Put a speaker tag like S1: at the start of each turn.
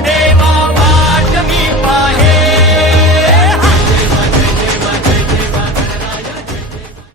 S1: today.